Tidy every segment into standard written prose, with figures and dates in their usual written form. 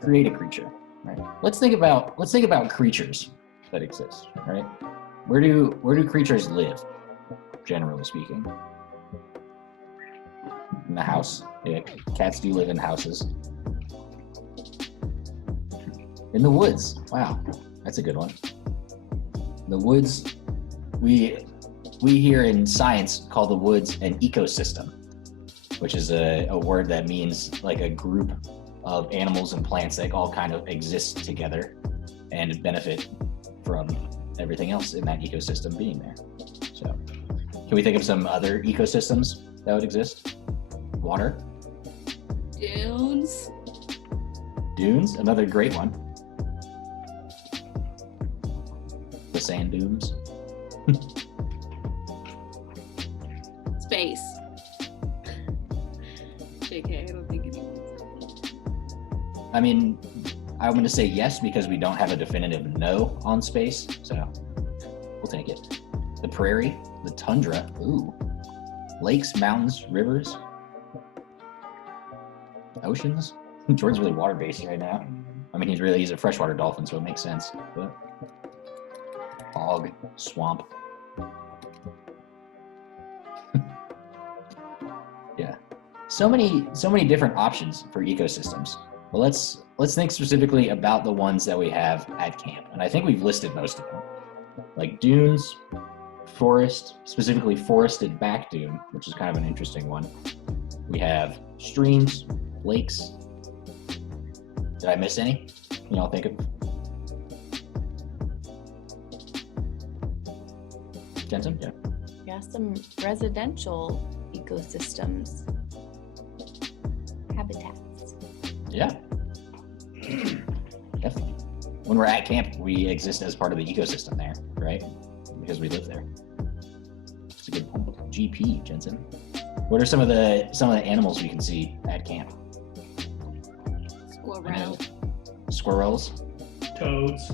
create a creature, right? Let's think about creatures that exist, right? Where do creatures live, generally speaking? In the house. Yeah, cats do live in houses. In the woods. Wow, that's a good one. The woods, we here in science call the woods an ecosystem, which is a word that means like a group of animals and plants that all kind of exist together and benefit from everything else in that ecosystem being there. So, can we think of some other ecosystems that would exist? Water? Dunes? Dunes, another great one. The sand dunes. Space. JK, I don't think anyone's. I mean, I'm going to say yes because we don't have a definitive no on space, so we'll take it. The prairie, the tundra, ooh, lakes, mountains, rivers, oceans. Jordan's really water-based right now. I mean, he's a freshwater dolphin, so it makes sense. But bog, swamp. Yeah, so many different options for ecosystems. Well, let's think specifically about the ones that we have at camp, and I think we've listed most of them, like dunes, forest, specifically forested back dune, which is kind of an interesting one. We have streams, lakes. Did I miss any? Can y'all think of? Jensen? Yeah. Yeah, some residential ecosystems, habitats. Yeah. Definitely. When we're at camp, we exist as part of the ecosystem there, right? Because we live there. That's a good point. GP, Jensen. What are some of the animals we can see at camp? Squirrel. Squirrels. Toads.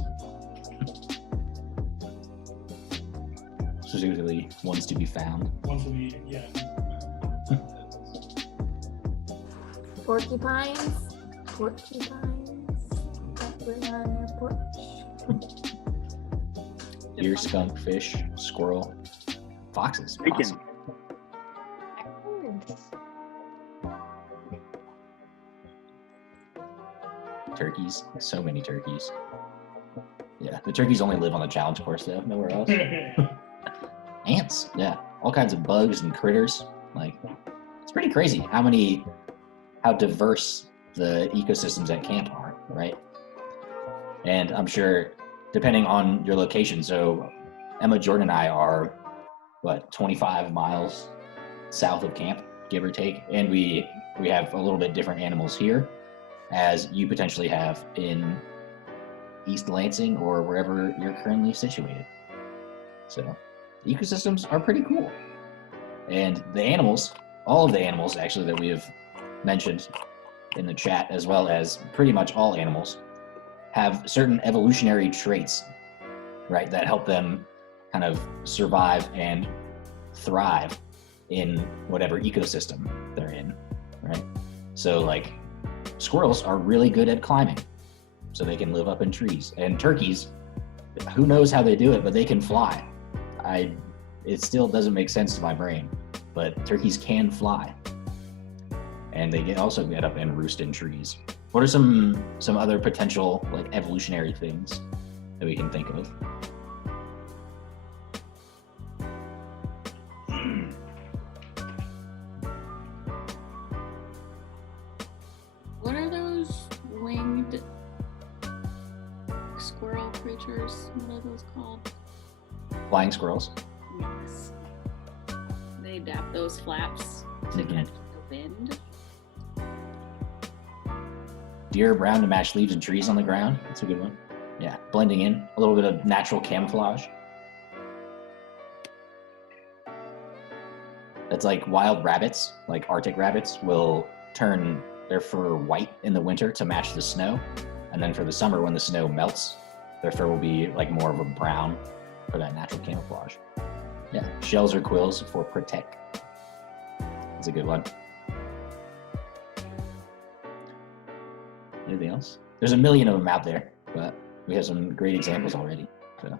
Specifically, ones to be found. Ones to be, yeah. Porcupines. That live on their porch. Deer, skunk, fish, squirrel, foxes. Bacon. Awesome. Turkeys. So many turkeys. Yeah, the turkeys only live on the challenge course though, nowhere else. Ants, yeah, all kinds of bugs and critters. Like, it's pretty crazy how diverse the ecosystems at camp are, right? And I'm sure, depending on your location, so Emma, Jordan, and I are, 25 miles south of camp, give or take, and we have a little bit different animals here, as you potentially have in East Lansing or wherever you're currently situated. So the ecosystems are pretty cool. And the animals, all of the animals actually that we have mentioned in the chat, as well as pretty much all animals, have certain evolutionary traits, right, that help them kind of survive and thrive in whatever ecosystem they're in, right? So like squirrels are really good at climbing, so they can live up in trees. And turkeys, who knows how they do it, but they can fly. It still doesn't make sense to my brain, but turkeys can fly. And they also get up and roost in trees. What are some other potential like evolutionary things that we can think of? What are those winged squirrel creatures? What are those called? Flying squirrels. Yes. They adapt those flaps to catch the wind. Deer brown to match leaves and trees on the ground. That's a good one. Yeah, blending in. A little bit of natural camouflage. That's like wild rabbits, like Arctic rabbits, will turn their fur white in the winter to match the snow. And then for the summer, when the snow melts, their fur will be like more of a brown for that natural camouflage. Yeah, shells or quills for protect. That's a good one. Anything else? There's a million of them out there, but we have some great examples already. So,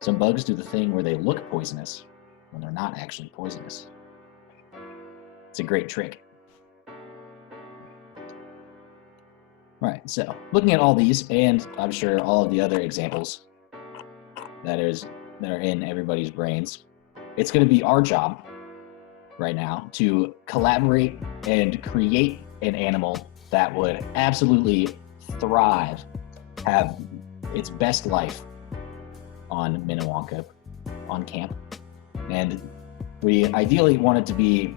some bugs do the thing where they look poisonous when they're not actually poisonous. It's a great trick. All right, so looking at all these, and I'm sure all of the other examples that are in everybody's brains, it's going to be our job right now to collaborate and create an animal that would absolutely thrive, have its best life on Minnewanka, on camp. And we ideally want it to be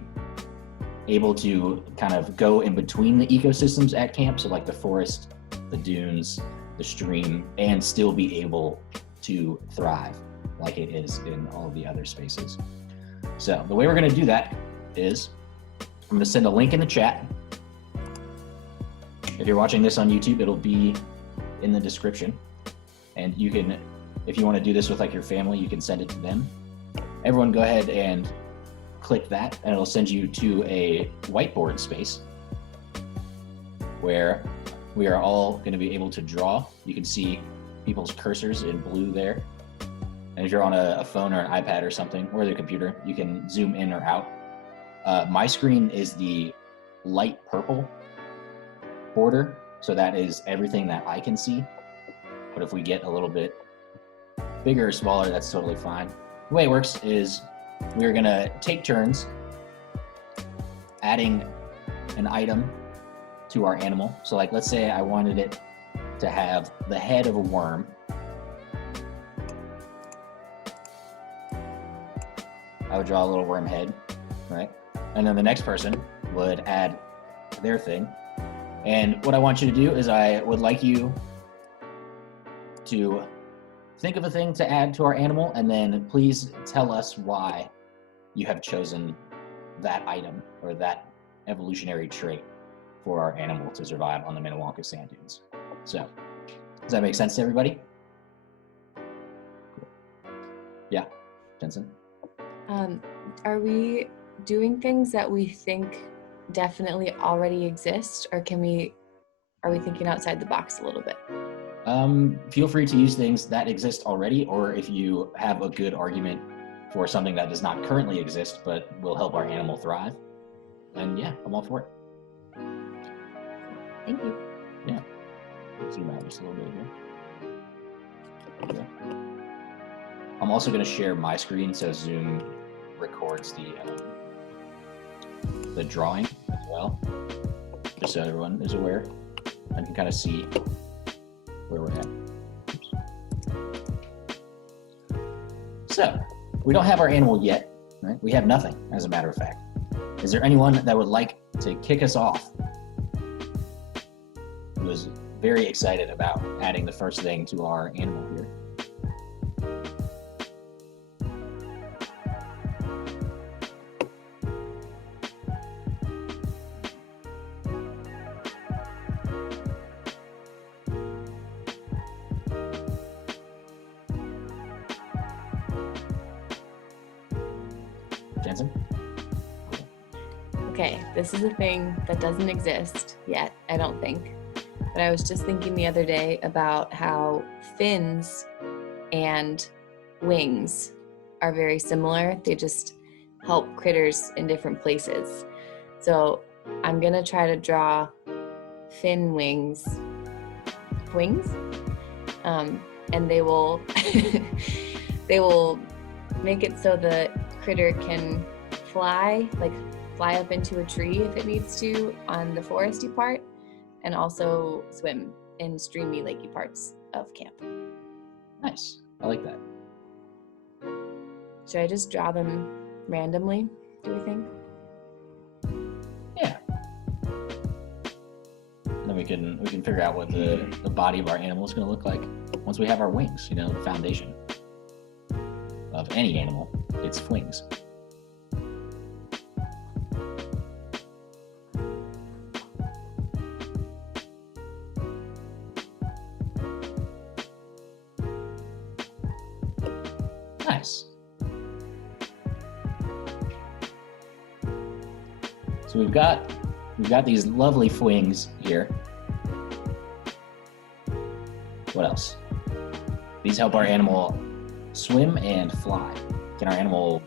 able to kind of go in between the ecosystems at camp, so like the forest, the dunes, the stream, and still be able to thrive like it is in all of the other spaces. So the way we're going to do that is I'm going to send a link in the chat. If you're watching this on YouTube, it'll be in the description. And you can, if you want to do this with like your family, you can send it to them. Everyone go ahead and click that, and it'll send you to a whiteboard space where we are all going to be able to draw. You can see people's cursors in blue there. And if you're on a phone or an iPad or something, or the computer, you can zoom in or out. My screen is the light purple border, so that is everything that I can see. But if we get a little bit bigger or smaller, that's totally fine. The way it works is we're gonna take turns adding an item to our animal. So like, let's say I wanted it to have the head of a worm. I would draw a little worm head, right? And then the next person would add their thing. And what I want you to do is I would like you to think of a thing to add to our animal, and then please tell us why you have chosen that item or that evolutionary trait for our animal to survive on the Minnewanka sand dunes. So, does that make sense to everybody? Cool. Yeah, Jensen? Are we doing things that we think definitely already exist, or are we thinking outside the box a little bit? Feel free to use things that exist already, or if you have a good argument for something that does not currently exist but will help our animal thrive, then yeah, I'm all for it. Thank you. Yeah. Zoom out just a little bit here. I'm also going to share my screen so Zoom records the drawing as well, just so everyone is aware and can kind of see where we're at. So, we don't have our animal yet, right? We have nothing, as a matter of fact. Is there anyone that would like to kick us off? Who was very excited about adding the first thing to our animal here? Jensen? Okay, this is a thing that doesn't exist yet, I don't think. But I was just thinking the other day about how fins and wings are very similar. They just help critters in different places. So I'm gonna try to draw fin wings, and they will they will make it so the critter can fly up into a tree if it needs to on the foresty part, and also swim in streamy, lakey parts of camp. Nice. I like that. Should I just draw them randomly, do we think? Yeah. And then we can figure out what the body of our animal is going to look like once we have our wings, you know, the foundation of any animal, its wings. Nice. So we've got these lovely wings here. What else? These help our animal swim and fly. Can our animal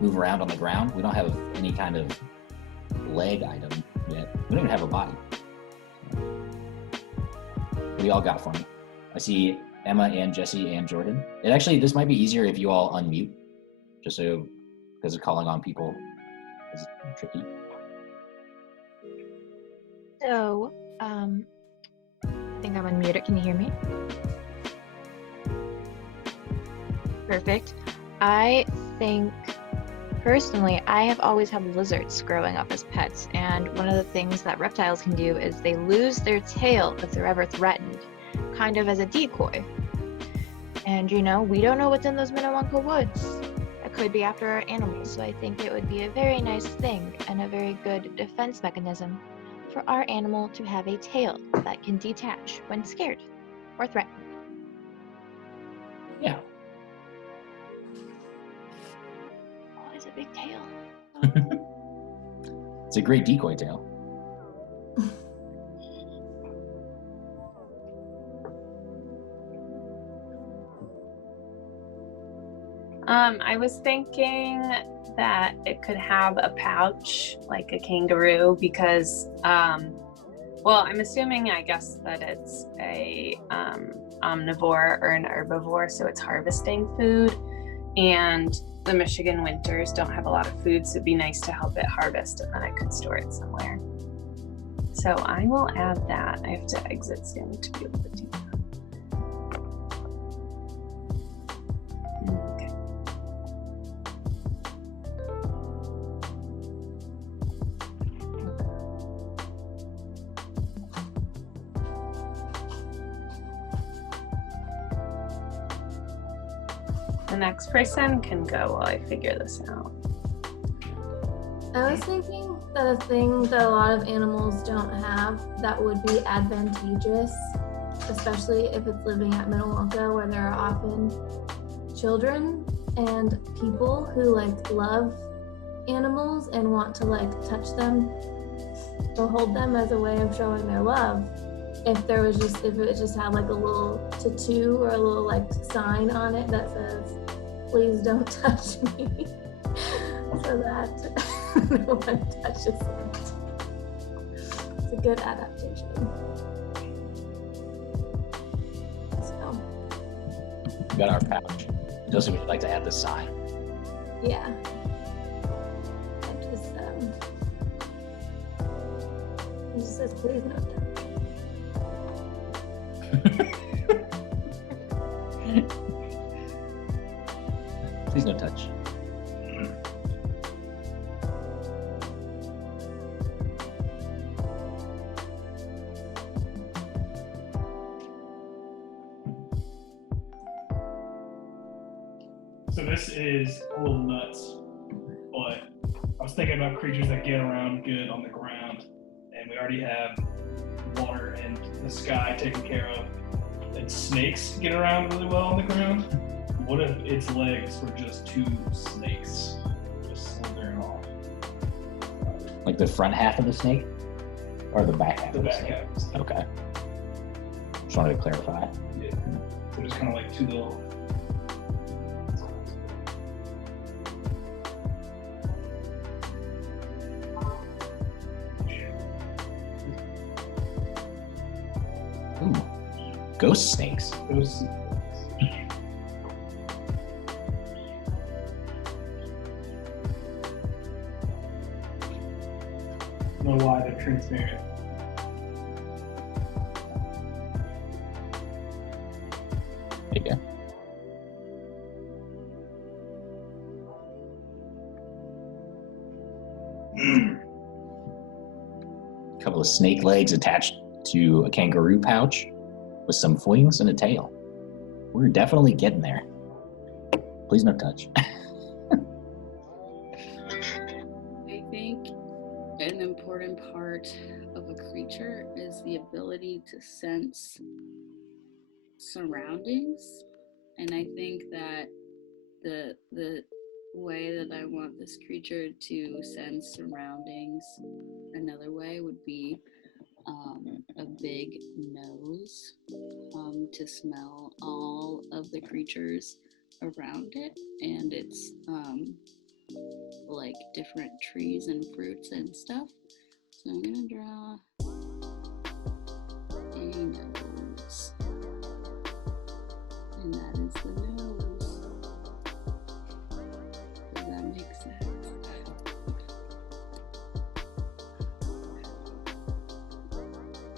move around on the ground? We don't have any kind of leg item yet. We don't even have a body. What do y'all got for me? I see Emma and Jesse and Jordan. And actually, this might be easier if you all unmute, just so, because of calling on people is tricky. So, I think I'm unmuted. Can you hear me? Perfect. I think, personally, I have always had lizards growing up as pets, and one of the things that reptiles can do is they lose their tail if they're ever threatened, kind of as a decoy. And you know, we don't know what's in those Minnewanka woods. That could be after our animals, so I think it would be a very nice thing and a very good defense mechanism for our animal to have a tail that can detach when scared or threatened. Yeah. Oh, it's a big tail. It's a great decoy tail. I was thinking that it could have a pouch like a kangaroo because, well, I'm assuming, I guess, that it's a omnivore or an herbivore, so it's harvesting food. And the Michigan winters don't have a lot of food, so it'd be nice to help it harvest, and then I could store it somewhere. So I will add that. I have to exit soon to be able to do that. Okay. The next person can go while I figure this out. I was thinking that a thing that a lot of animals don't have that would be advantageous, especially if it's living at Minnewanka, where there are often children and people who like love animals and want to like touch them or hold them as a way of showing their love. If it just had like a little tattoo or a little like sign on it that says, "Please don't touch me," so that no one touches it. It's a good adaptation. So, We got our pouch. Josie, would you like to add the sign? yeah. It just says, "Please don't touch." Please no touch. So this is a little nuts, but I was thinking about creatures that get around good on the ground, and we already have water and the sky taken care of, and snakes get around really well on the ground. What if its legs were just two snakes just slithering off? Like the front half of the snake? Or the back half The of the back snake? half of the snake. Okay. Just wanted to clarify. Yeah. So just kind of like two little. Ooh. Ghost snakes. Those. Know why they're transparent. There you go. A couple of snake legs attached to a kangaroo pouch with some wings and a tail. We're definitely getting there. Please no touch. I think an important part of a creature is the ability to sense surroundings, and I think that the way that I want this creature to sense surroundings another way would be a big nose, to smell all of the creatures around it, and it's like different trees and fruits and stuff. So I'm gonna draw a nose, and that is the nose. Does that make sense?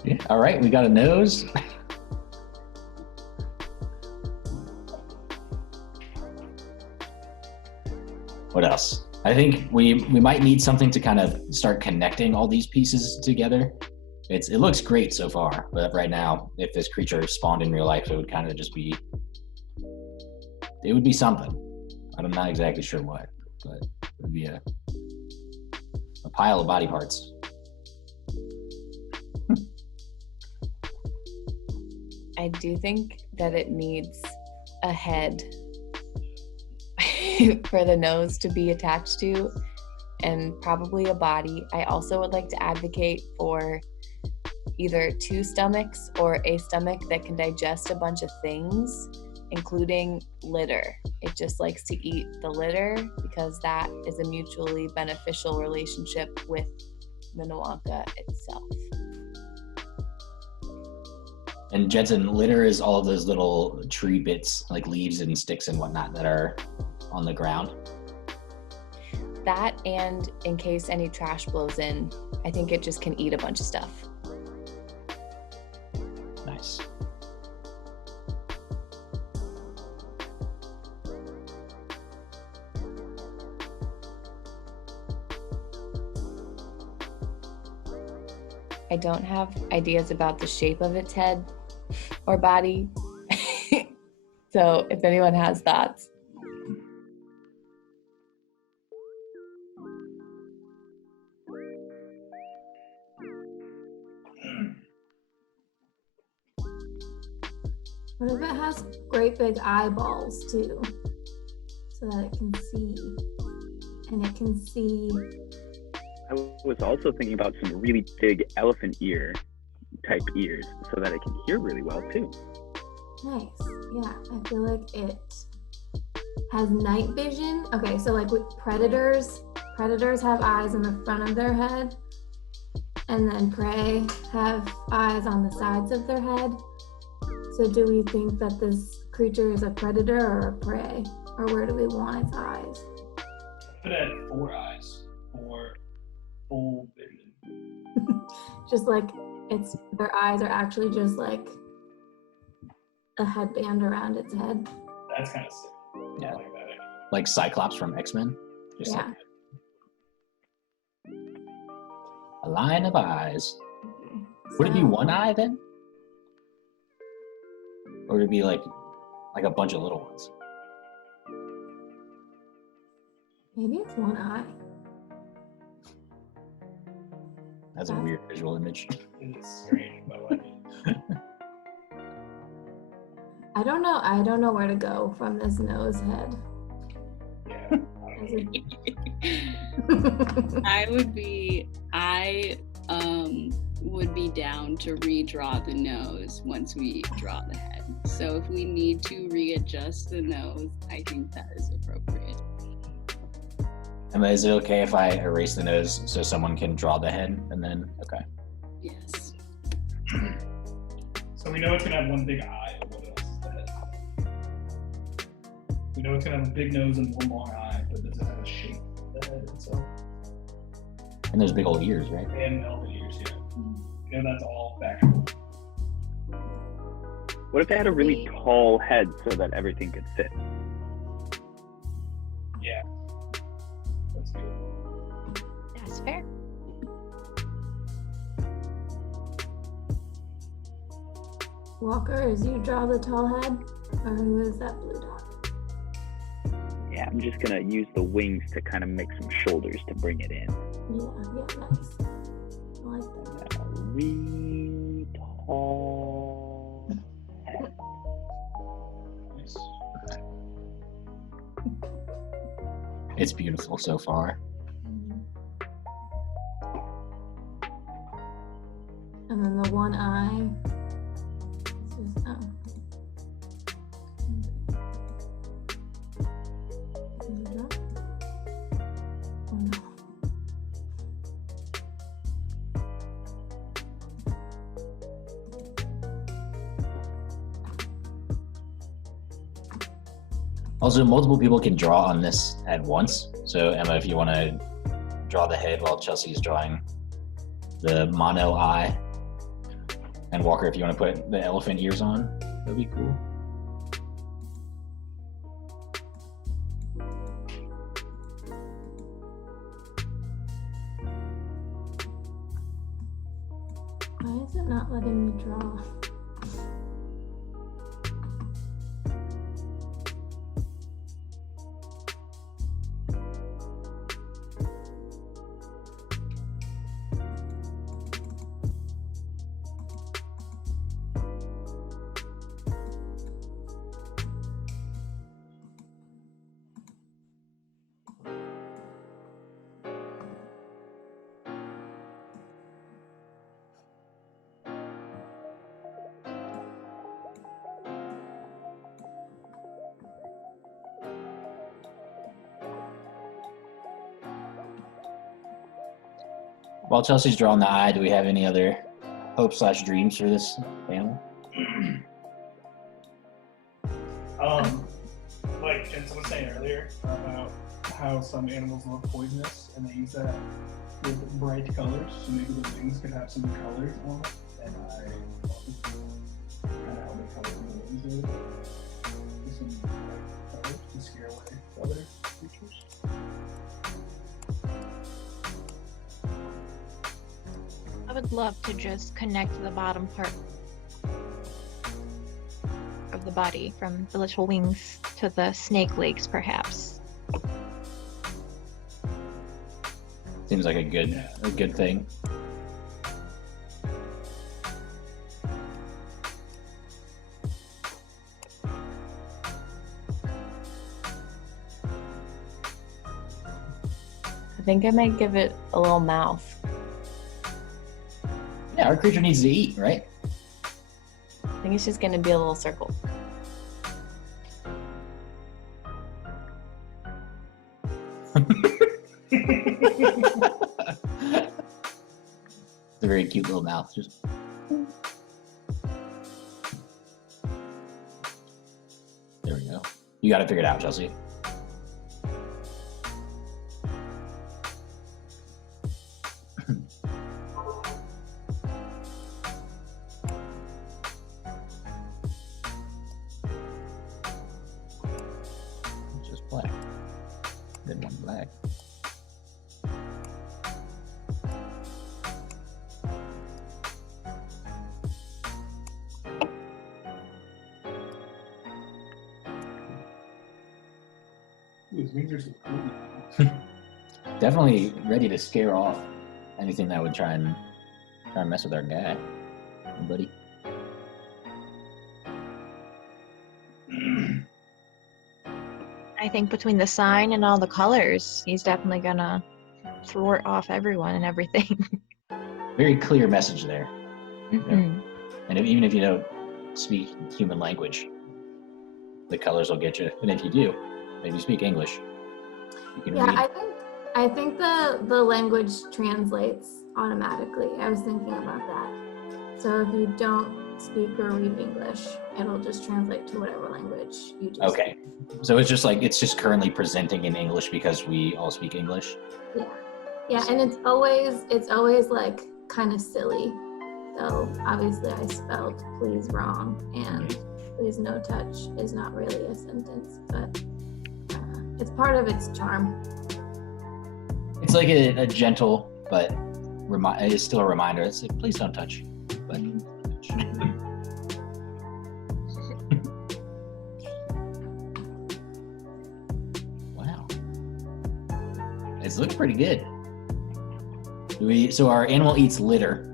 Yeah. All right, we got a nose. What else? I think we might need something to kind of start connecting all these pieces together. It looks great so far, but right now, if this creature spawned in real life, it would kind of just be, it would be something. I'm not exactly sure what, but it would be a pile of body parts. I do think that it needs a head for the nose to be attached to, and probably a body. I also would like to advocate for either 2 stomachs or a stomach that can digest a bunch of things, including litter. It just likes to eat the litter because that is a mutually beneficial relationship with the Nawaka itself. And Jetson, litter is all of those little tree bits, like leaves and sticks and whatnot, that are on the ground. That, and in case any trash blows in, I think it just can eat a bunch of stuff. Nice. I don't have ideas about the shape of its head or body. So if anyone has thoughts. What if it has great big eyeballs too, so that it can see, and it can see. I was also thinking about some really big elephant ear type ears so that it can hear really well too. Nice. Yeah, I feel like it has night vision. Okay, so like with predators have eyes in the front of their head, and then prey have eyes on the sides of their head. So do we think that this creature is a predator or a prey? Or where do we want its eyes? If it had 4 eyes or full vision. Just like their eyes are actually just like a headband around its head. That's kind of sick. Yeah. I like that. Like Cyclops from X-Men. Just Yeah. like a line of eyes. Would it be So- one eye then? Or would it be like a bunch of little ones? Maybe it's one eye. That's a weird visual image. It's strange, by the way. I don't know where to go from this nose head. Yeah. I would be down to redraw the nose once we draw the head. So if we need to readjust the nose, I think that is appropriate. Emma, is it okay if I erase the nose so someone can draw the head and then, okay. Yes. So we know it's gonna have one big eye, but what else is the head? We know it's gonna have a big nose and one long eye, but does it have a shape of the head itself? And those big old ears, right? And elephant ears, yeah. You know that's all factual. What if it had a really tall head so that everything could fit? Yeah. That's good. That's fair. Walker, as you draw the tall head, or who is that blue dot? Yeah, I'm just gonna use the wings to kind of make some shoulders to bring it in. Yeah, nice. I like that. A really tall head. Nice. It's beautiful so far. And then the one eye. It's just, Also, multiple people can draw on this at once. So Emma, if you want to draw the head while Chelsea's drawing the mono eye, and Walker, if you want to put the elephant ears on, that'd be cool. Why is it not letting me draw? While Chelsea's drawing the eye, do we have any other hope/dreams for this animal? Like Jensen was saying earlier about how some animals love poisonous and they use that with bright colors, so maybe the wings could have some colors on it. And I kind of how the colors of the wings are. With some bright colors to scare away other creatures. I would love to just connect the bottom part of the body from the little wings to the snake legs, perhaps. Seems like a good thing. I think I might give it a little mouth. Yeah, our creature needs to eat, right? I think it's just gonna be a little circle. It's a very cute little mouth. Just there we go. You got to figure it out, Chelsea. Just black. Then one black. His wings are so cool now. Definitely ready to scare off anything that would try and mess with our guy. Hey, buddy. I think between the sign and all the colors, he's definitely gonna thwart off everyone and everything. Very clear message there. Mhm. And even if you don't speak human language, the colors will get you. And if you do, maybe you speak English, you can Yeah, read. I think the language translates automatically. I was thinking about that. So if you don't speak or read English, it'll just translate to whatever language you just Okay. So it's just currently presenting in English because we all speak English. Yeah. Yeah, and it's always like kind of silly. So obviously I spelled please wrong, and please no touch is not really a sentence, but it's part of its charm. It's like a gentle, but it's still a reminder. It's like, please don't touch. But wow, it's looking pretty good. So our animal eats litter,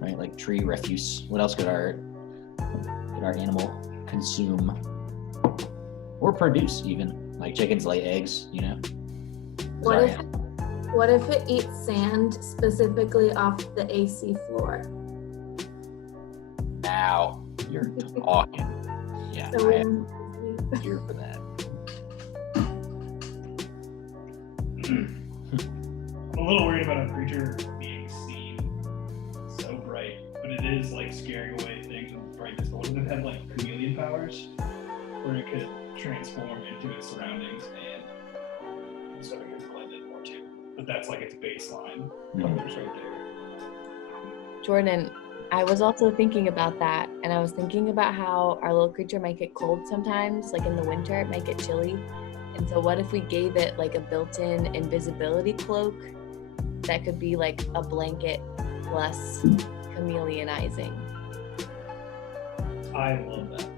right? Like tree refuse. What else could our animal consume or produce? Even like chickens lay eggs, you know. What if it eats sand specifically off the AC floor? Now you're talking. Yeah, So I am here for that. I'm a little worried about a creature being seen so bright, but it is like scaring away things with brightness. But what if it had like chameleon powers? where it could transform into its surroundings and so it could blend in more too. But that's like its baseline colors right there. Jordan, I was also thinking about that, and I was thinking about how our little creature might get cold sometimes, like in the winter, it might get chilly. And so what if we gave it like a built-in invisibility cloak that could be like a blanket plus chameleonizing? I love that.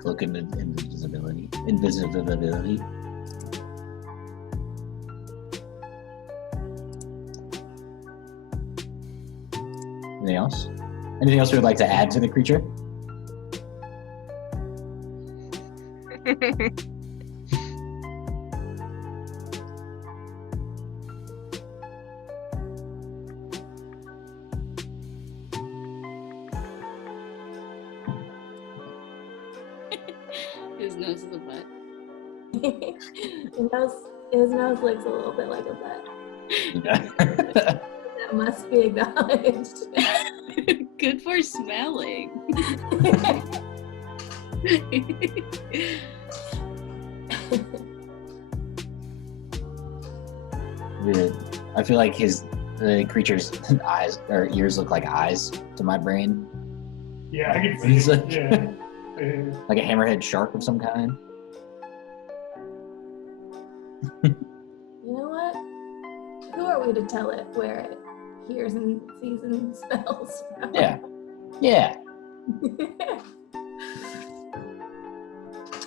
Cloak of invisibility. Invisibility. Anything else? Anything else we would like to add to the creature? His nose is a butt. His nose looks a little bit like a butt. That must be acknowledged. Good for smelling. I feel like the creature's eyes or ears look like eyes to my brain. Yeah, I can see He's it. like- Yeah. Like a hammerhead shark of some kind. You know what? Who are we to tell it where it hears and sees and smells from? Yeah. Yeah.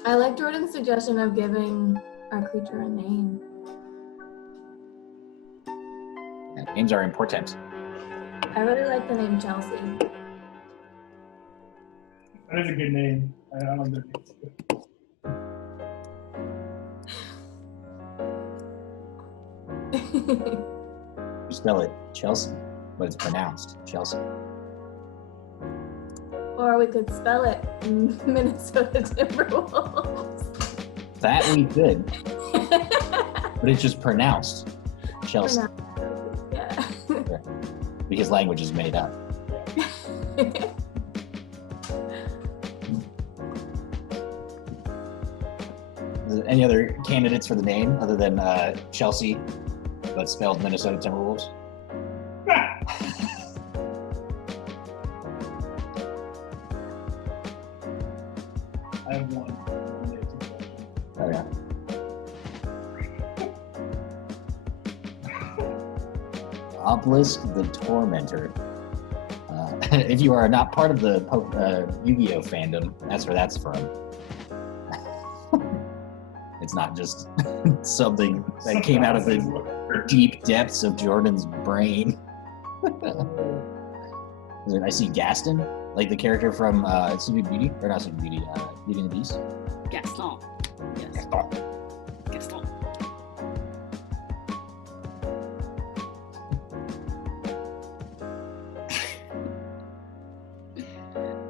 I like Jordan's suggestion of giving our creature a name. Names are important. I really like the name Chelsea. That is a good name. I like that name. You spell it Chelsea, but it's pronounced Chelsea. Or we could spell it Minnesota Timberwolves. That we could, but it's just pronounced Chelsea Yeah. because language is made up. Any other candidates for the name other than Chelsea, but spelled Minnesota Timberwolves? I have one name suggestion. Oh yeah. Obelisk the Tormentor. If you are not part of the Yu-Gi-Oh fandom, that's where that's from. It's not just something that came out of the deep depths of Jordan's brain. I see Gaston, like the character from Sleeping Beauty, or not Sleeping Beauty, Beauty and the Beast. Gaston. Yes. Gaston. Gaston.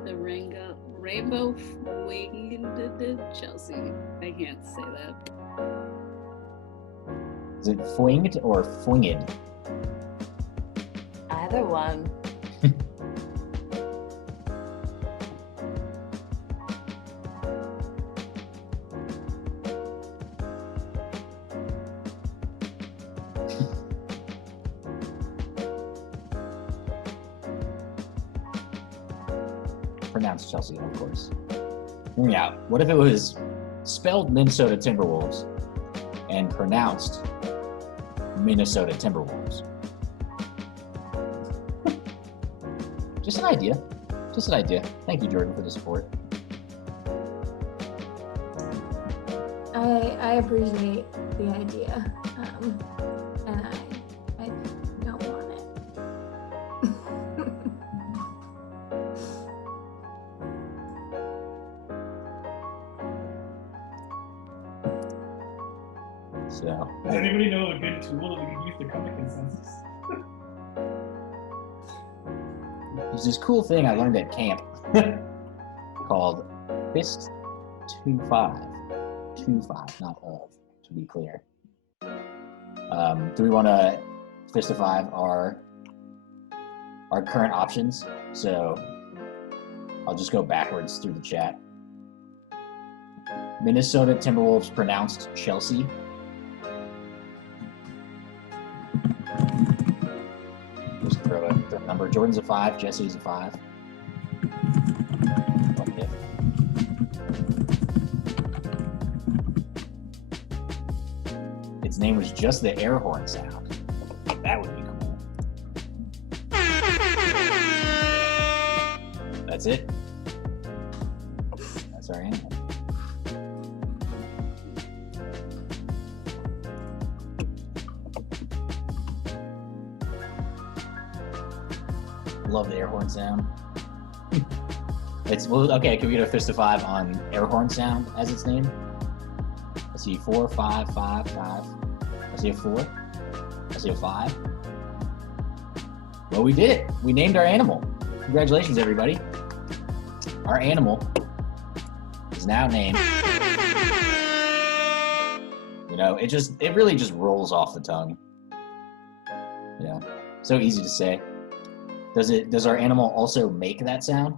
The rainbow winged Chelsea. I can't say that. Is it fwinged or fwinged? Either one. Pronounced Chelsea, of course. Yeah, what if it was spelled Minnesota Timberwolves and pronounced Minnesota Timberwolves? Just an idea. Just an idea. Thank you, Jordan, for the support. I appreciate the idea, and So Does anybody know a good tool that we can use to come to consensus? there's this cool thing I learned at camp called Fist 25. 25, not of, to be clear. Do we want to Fistify our current options? So I'll just go backwards through the chat. Minnesota Timberwolves pronounced Chelsea. Just throw a number. Jordan's a 5, Jesse's a 5. Okay. Its name was just the air horn sound. That would be cool. That's it. That's our animal. Love the air horn sound. It's well, okay. Can we get a fist of 5 on air horn sound as its name? I see 4, 5, 5, 5. I see a 4. I see a 5. Well, we did it. We named our animal. Congratulations, everybody. Our animal is now named. You know, it really just rolls off the tongue. Yeah, so easy to say. Does our animal also make that sound?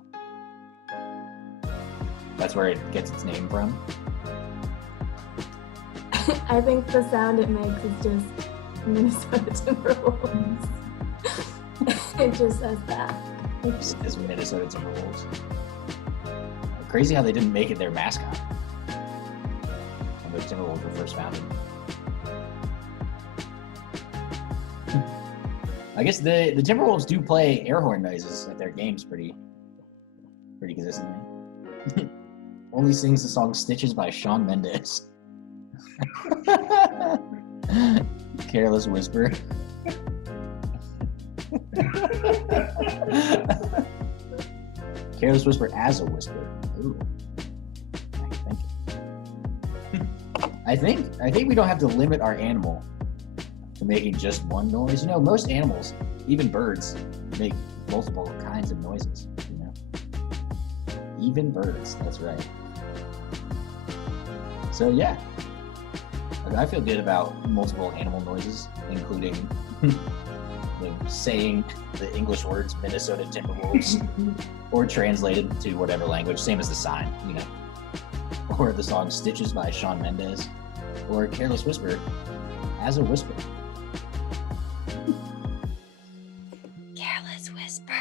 That's where it gets its name from. I think the sound it makes is just Minnesota Timberwolves. It just says that. As Minnesota Timberwolves. Crazy how they didn't make it their mascot when the Timberwolves were first founded. I guess the Timberwolves do play air horn noises at their games pretty consistently. Only sings the song Stitches by Shawn Mendes. Careless Whisper. Careless Whisper as a whisper. Ooh. I think we don't have to limit our animal to making just one noise. You know, most animals, even birds, make multiple kinds of noises, you know. Even birds, that's right. So yeah, I feel good about multiple animal noises, including saying the English words Minnesota Timberwolves or translated to whatever language, same as the sign, you know. Or the song Stitches by Shawn Mendes, or Careless Whisper as a whisper. Careless whisper.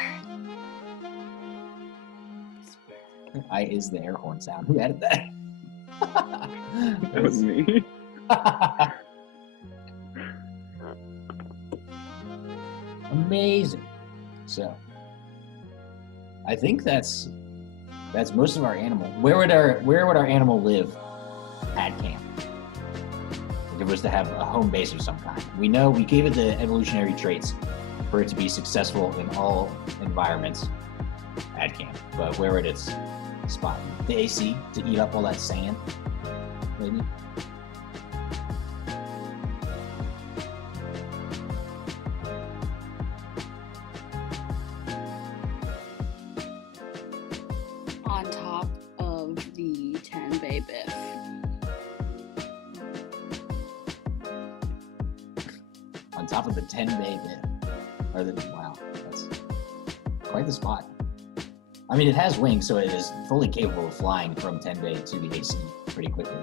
I is the air horn sound. Who added that? That was me. Amazing. So, I think that's most of our animal. Where would our animal live at camp? If it was to have a home base of some kind. We know we gave it the evolutionary traits for it to be successful in all environments at camp. But where would its spot? The AC to eat up all that sand, maybe. On top of the 10 bay biff. On top of the 10 bay bit. Wow, that's quite the spot. I mean, it has wings, so it is fully capable of flying from 10 bay to the AC pretty quickly.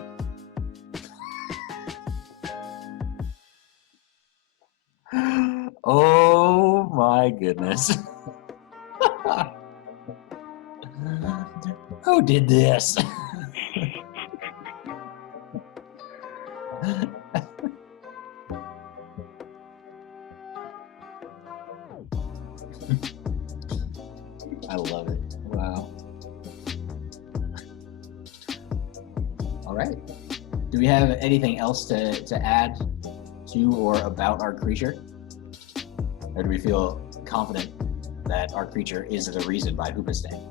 Oh my goodness. Who did this? I love it. Wow. All right. Do we have anything else to add to or about our creature? Or do we feel confident that our creature is the reason by Hoopistang?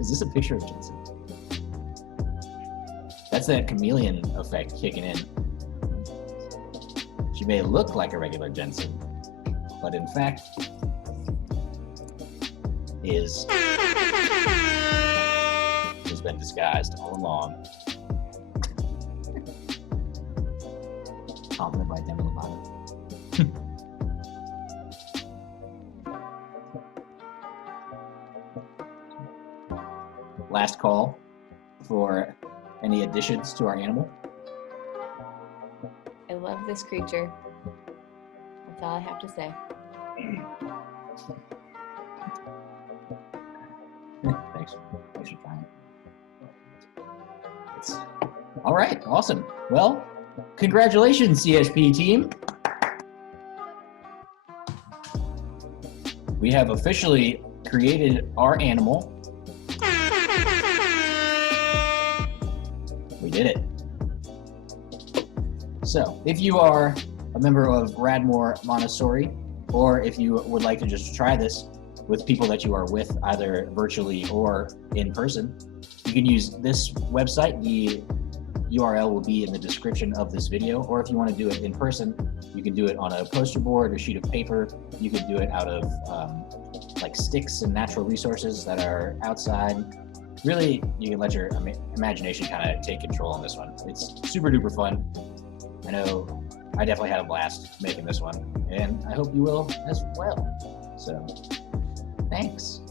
Is this a picture of Jensen? That's that chameleon effect kicking in. She may look like a regular Jensen, but in fact has been disguised all along. Compliment by Demi Lovato. Last call for any additions to our animal. I love this creature. That's all I have to say. Thanks for trying. All right, awesome. Well, congratulations, CSP team. We have officially created our animal. We did it. So, if you are a member of Radmore Montessori, or if you would like to just try this with people that you are with, either virtually or in person, you can use this website. The URL will be in the description of this video, or if you want to do it in person, you can do it on a poster board or sheet of paper. You can do it out of like sticks and natural resources that are outside. Really, you can let your imagination kind of take control on this one. It's super duper fun. I know I definitely had a blast making this one, and I hope you will as well. So, thanks.